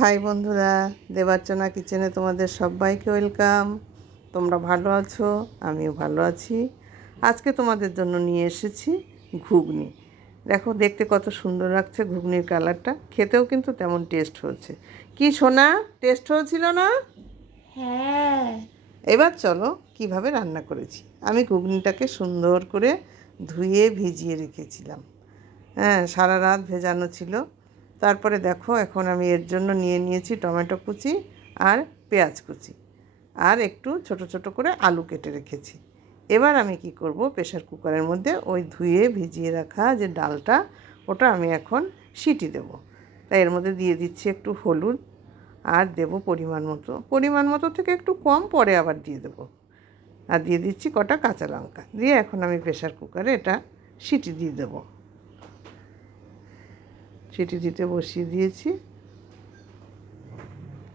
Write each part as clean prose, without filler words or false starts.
High বন্ধুরা, দেবার্চনা কিচেনে তোমাদের সবাইকে ওয়েলকাম। তোমরা ভালো আছো? আমিও ভালো আছি। আজকে তোমাদের জন্য নিয়ে এসেছি ঘুগনি। দেখো, দেখতে কত সুন্দর লাগছে ঘুগনির কালারটা, খেতেও কিন্তু তেমন টেস্ট হচ্ছে। কি সোনা, টেস্ট হয়েছিল না? হ্যাঁ। এবার চলো কিভাবে রান্না করেছি। আমি ঘুগনিটাকে সুন্দর করে ধুয়ে ভিজিয়ে রেখেছিলাম। হ্যাঁ, সারা রাত ভেজানো ছিল। তারপরে দেখো, এখন আমি এর জন্য নিয়ে নিয়েছি টমেটো কুচি আর পেঁয়াজ কুচি, আর একটু ছোট ছোট করে আলু কেটে রেখেছি। এবার আমি কি করব, প্রেশার কুকারের মধ্যে ওই ধুয়ে ভিজিয়ে রাখা যে ডালটা, ওটা আমি এখন সিটি দেব। তাই এর মধ্যে দিয়ে দিচ্ছি একটু হলুদ, আর দেব পরিমাণ মতো থেকে একটু কম, পরে আবার দিয়ে দেবো। আর দিয়ে দিচ্ছি কটা কাঁচা লঙ্কা, দিয়ে এখন আমি প্রেশার কুকারে এটা সিটি দিয়ে দেবো। সিটি দিতে বসিয়ে দিয়েছি।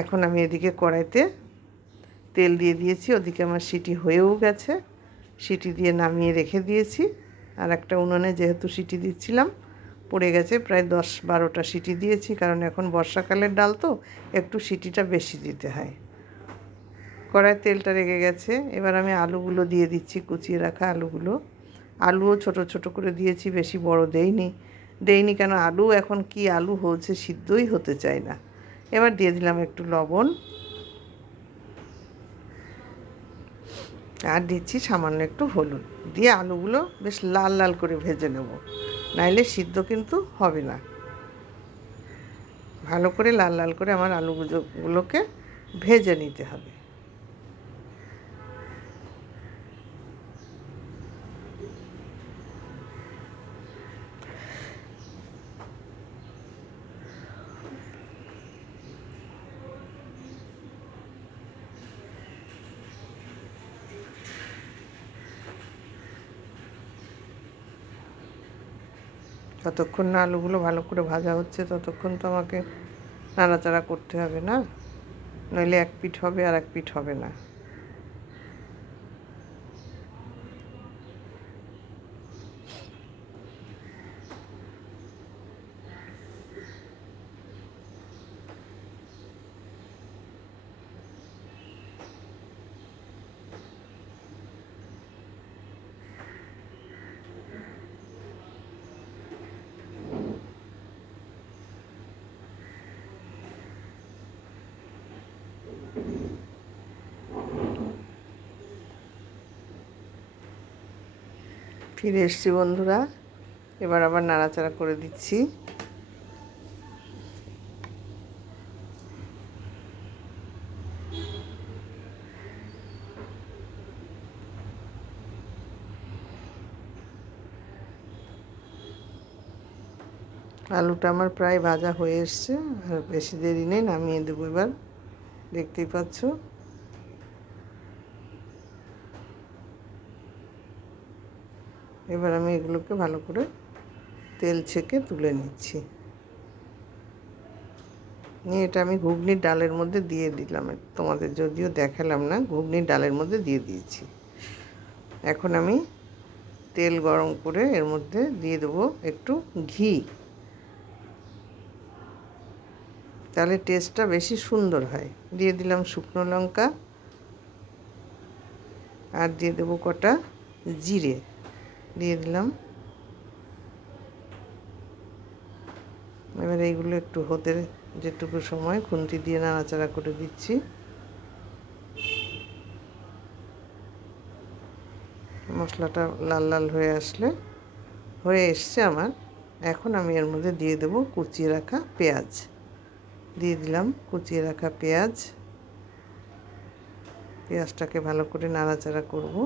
এখন আমি এদিকে কড়াইতে তেল দিয়ে দিয়েছি, ওদিকে আমার সিটি হয়েও গেছে। সিটি দিয়ে নামিয়ে রেখে দিয়েছি। আর একটা উনুনে যেহেতু সিটি দিচ্ছিলাম, পড়ে গেছে প্রায় 10-12টা সিটি দিয়েছি, কারণ এখন বর্ষাকালের ডাল তো একটু সিটিটা বেশি দিতে হয়। কড়াইয়ের তেলটা রেগে গেছে। এবার আমি আলুগুলো দিয়ে দিচ্ছি, কুচিয়ে রাখা আলুগুলো। আলুও ছোট ছোট করে দিয়েছি, বেশি বড় দেইনি কেন, আলু এখন কি আলু হচ্ছে, সিদ্ধই হতে চায় না। এবার দিয়ে দিলাম একটু লবণ, আর দিচ্ছি সামান্য একটু হলুদ, দিয়ে আলুগুলো বেশ লাল লাল করে ভেজে নেব, নাইলে সিদ্ধ কিন্তু হবে না। ভালো করে লাল লাল করে আমার আলুগুলোকে ভেজে নিতে হবে। যতক্ষণ না আলুগুলো ভালো করে ভাজা হচ্ছে, ততক্ষণ তো আমাকে নাড়াচাড়া করতে হবে না, নইলে এক পিঠ হবে আর এক পিঠ হবে না। ফিরে এসছি বন্ধুরা, এবার আবার নাড়াচাড়া করে দিচ্ছি। আলুটা আমার প্রায় ভাজা হয়ে এসছে, আর বেশি দেরি নেই, নামিয়ে দেবো এবার। দেখতেই পাচ্ছ। এবার আমি এগুলোকে ভালো করে তেল ছেঁকে তুলে নিচ্ছি। নিয়ে এটা আমি ঘুগনির ডালের মধ্যে দিয়ে দিলাম, তোমাদের যদিও দেখালাম না, ঘুগনির ডালের মধ্যে দিয়ে দিয়েছি। এখন আমি তেল গরম করে এর মধ্যে দিয়ে দেবো একটু ঘি, তাহলে টেস্টটা বেশি সুন্দর হয়। দিয়ে দিলাম শুকনো লঙ্কা, আর দিয়ে দেবো কটা জিরে দিয়ে দিলাম। এবার এইগুলো একটু হতে যেটুকু সময় খুন্তি দিয়ে নাড়াচাড়া করে দিচ্ছি। মশলাটা লাল লাল হয়ে এসছে আমার। এখন আমি এর মধ্যে দিয়ে দেবো কুচিয়ে রাখা পেঁয়াজ। দিয়ে দিলাম কুচিয়ে রাখা পেঁয়াজটাকে ভালো করে নাড়াচাড়া করব।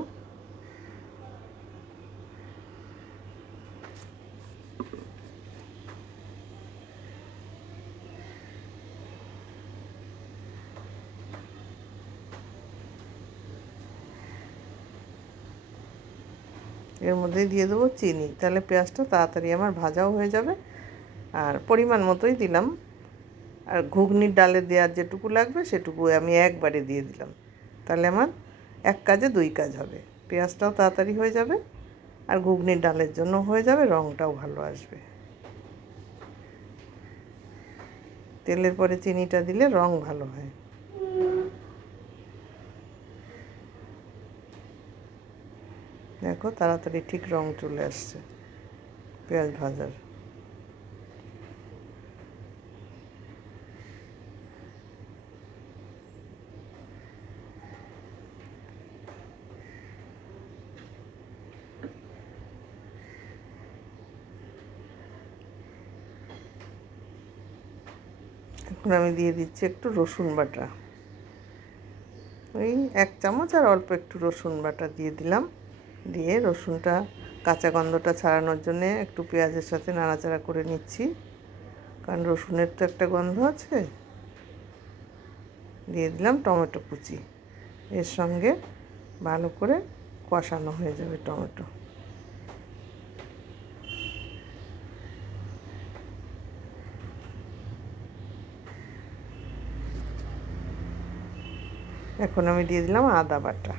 এর মধ্যে দিয়ে দেবো চিনি, তাহলে পেঁয়াজটা তাড়াতাড়ি আমার ভাজাও হয়ে যাবে। আর পরিমাণ মতোই দিলাম, আর ঘুগনির ডালে দেওয়ার যেটুকু লাগবে সেটুকু আমি একবারে দিয়ে দিলাম। তাহলে আমার এক কাজে দুই কাজ হবে, পেঁয়াজটাও তাড়াতাড়ি হয়ে যাবে, আর ঘুগনির ডালের জন্য হয়ে যাবে, রঙটাও ভালো আসবে। তেলের পরে চিনিটা দিলে রং ভালো হয়। দেখো তাড়াতাড়ি ঠিক রং চলে আসছে পেঁয়াজ ভাজার। এখন আমি দিয়ে দিচ্ছি একটু রসুন বাটা, ওই 1 চামচ আর অল্প একটু রসুন বাটা দিয়ে দিলাম। দিয়ে রসুনটা কাঁচা গন্ধটা ছাড়ানোর জন্যে একটু পেঁয়াজের সাথে নাড়াচাড়া করে নিচ্ছি, কারণ রসুনের তো একটা গন্ধ আছে। দিয়ে দিলাম টমেটো কুচি, এর সঙ্গে ভালো করে কষানো হয়ে যাবে টমেটো। এখন আমি দিয়ে দিলাম আদা বাটা,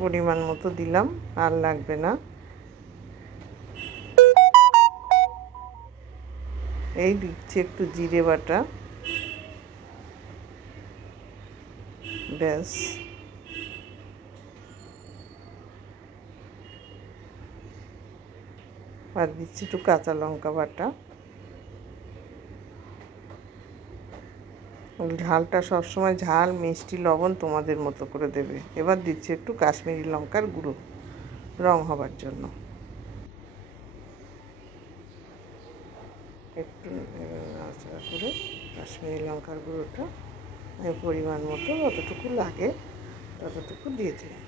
পরিমাণ মতো দিলাম, আর লাগবে না। এই দিচ্ছি একটু জিরে বাটা, ব্যাস। আর দিচ্ছি একটু কাঁচা লঙ্কা বাটা। ঝালটা সবসময় ঝাল মিষ্টি লবণ তোমাদের মতো করে দেবে। এবার দিচ্ছি একটু কাশ্মীরি লঙ্কার গুঁড়ো রং হবার জন্য, একটু নাড়াচাড়া করে কাশ্মীরি লঙ্কার গুঁড়োটা আমি পরিমাণ মতো যতটুকু লাগে ততটুকু দিয়ে দিলাম।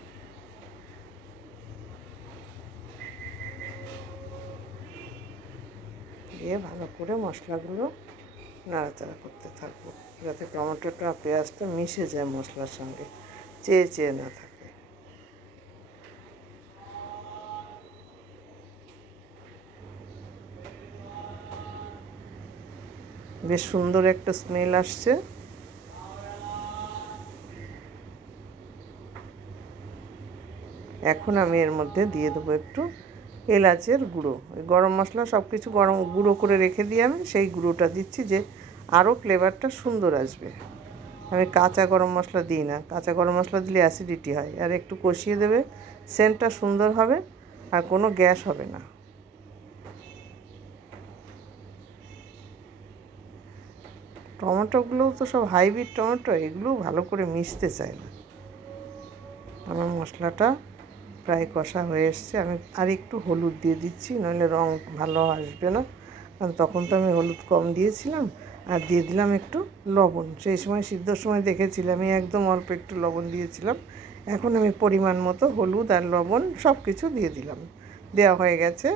দিয়ে ভালো করে মশলাগুলো নাড়াচাড়া করতে থাকবো, যাতে টমেটোটা পেঁয়াজটা মিশে যায় মশলার সঙ্গে, চেয়ে চেয়ে না থাকে। বেশ সুন্দর একটা স্মেল আসছে। এখন আমি এর মধ্যে দিয়ে দেবো একটু এলাচের গুঁড়ো। ওই গরম মশলা সব কিছু গরম গুঁড়ো করে রেখে দিয়ে আমি সেই গুঁড়োটা দিচ্ছি, যে আরও ফ্লেভারটা সুন্দর আসবে। আমি কাঁচা গরম মশলা দিই না, কাঁচা গরম মশলা দিলে অ্যাসিডিটি হয়। আর একটু কষিয়ে দেবে, সেন্টটা সুন্দর হবে আর কোনো গ্যাস হবে না। টমেটোগুলোও তো সব হাইব্রিড টমেটো, এগুলোও ভালো করে মিশতে চায় না। আমার মশলাটা প্রায় কষা হয়ে এসছে। আমি আর একটু হলুদ দিয়ে দিচ্ছি, নইলে রং ভালো আসবে না, কারণ তখন তো আমি হলুদ কম দিয়েছিলাম। আর দিয়ে দিলাম একটু লবণ, সেই সময় সিদ্ধর সময় দেখেছিলাম আমি একদম অল্প একটু লবণ দিয়েছিলাম। এখন আমি পরিমাণ মতো হলুদ আর লবণ সব কিছু দিয়ে দিলাম, দেওয়া হয়ে গেছে।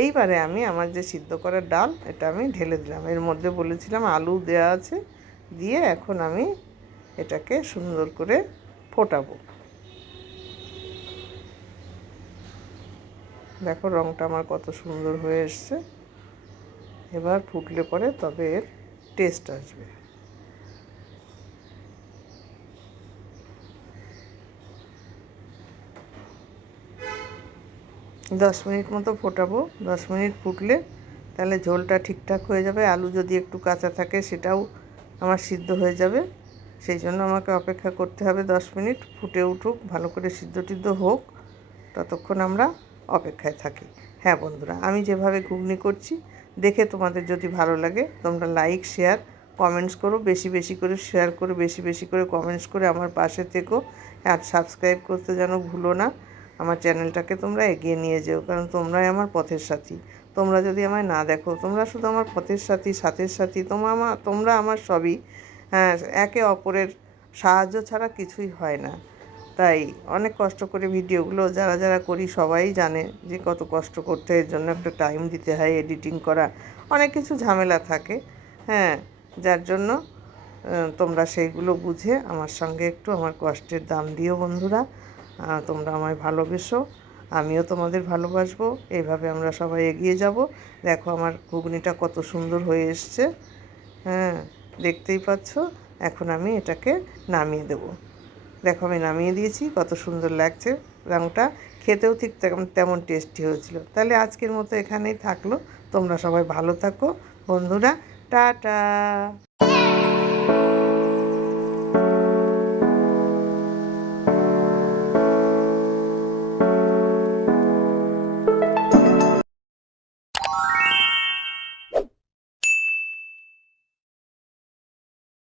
এইবারে আমি আমার যে সিদ্ধ করা ডাল, এটা আমি ঢেলে দিলাম। এর মধ্যে বলেছিলাম আলু দেওয়া আছে, দিয়ে এখন আমি এটাকে সুন্দর করে ফোটাবো। দেখো রঙটা আমার কত সুন্দর হয়ে এসছে। এবার ফুটলে পরে তবে এর টেস্ট আসবে। 10 মিনিট মতো ফোটাবো। 10 মিনিট ফুটলে তাহলে ঝোলটা ঠিকঠাক হয়ে যাবে। আলু যদি একটু কাঁচা থাকে সেটাও আমার সিদ্ধ হয়ে যাবে। সেই জন্য আমাকে অপেক্ষা করতে হবে 10 মিনিট, ফুটে উঠুক, ভালো করে সিদ্ধ টিদ্ধ হোক, ততক্ষণ আমরা অপেক্ষায় থাকি। হ্যাঁ বন্ধুরা, আমি যেভাবে ঘুগনি করছি দেখে তোমাদের যদি ভালো লাগে তোমরা লাইক শেয়ার কমেন্টস করো, বেশি বেশি করে শেয়ার করো, বেশি বেশি করে কমেন্টস করে আমার পাশে থেকো। আর সাবস্ক্রাইব করতে যেন ভুলো না। আমার চ্যানেলটাকে তোমরা এগিয়ে নিয়ে যেও, কারণ তোমরাই আমার পথের সাথী। তোমরা যদি আমায় না দেখো, তোমরা শুধু আমার পথের সাথী, সাথের সাথী, তোমরা আমার সবই। হ্যাঁ, একে অপরের সাহায্য ছাড়া কিছুই হয় না। তাই অনেক কষ্ট করে ভিডিওগুলো যারা যারা করি সবাই জানে যে কত কষ্ট করতে হয়, এর জন্য একটা টাইম দিতে হয়, এডিটিং করা, অনেক কিছু ঝামেলা থাকে। হ্যাঁ, যার জন্য তোমরা সেইগুলো বুঝে আমার সঙ্গে একটু আমার কষ্টের দাম দিও বন্ধুরা। তোমরা আমায় ভালোবেসো, আমিও তোমাদের ভালোবাসবো। এইভাবে আমরা সবাই এগিয়ে যাব। দেখো আমার ঘুগনিটা কত সুন্দর হয়ে এসছে। হ্যাঁ, দেখতেই পাচ্ছ। এখন আমি এটাকে নামিয়ে দেবো। দেখো আমি নামিয়ে দিয়েছি, কত সুন্দর লাগছে রঙটা, খেতেও ঠিক তেমন টেস্টি হয়েছিল। তাহলে আজকের মতো এখানেই থাকলো। তোমরা সবাই ভালো থাকো বন্ধুরা, টাটা।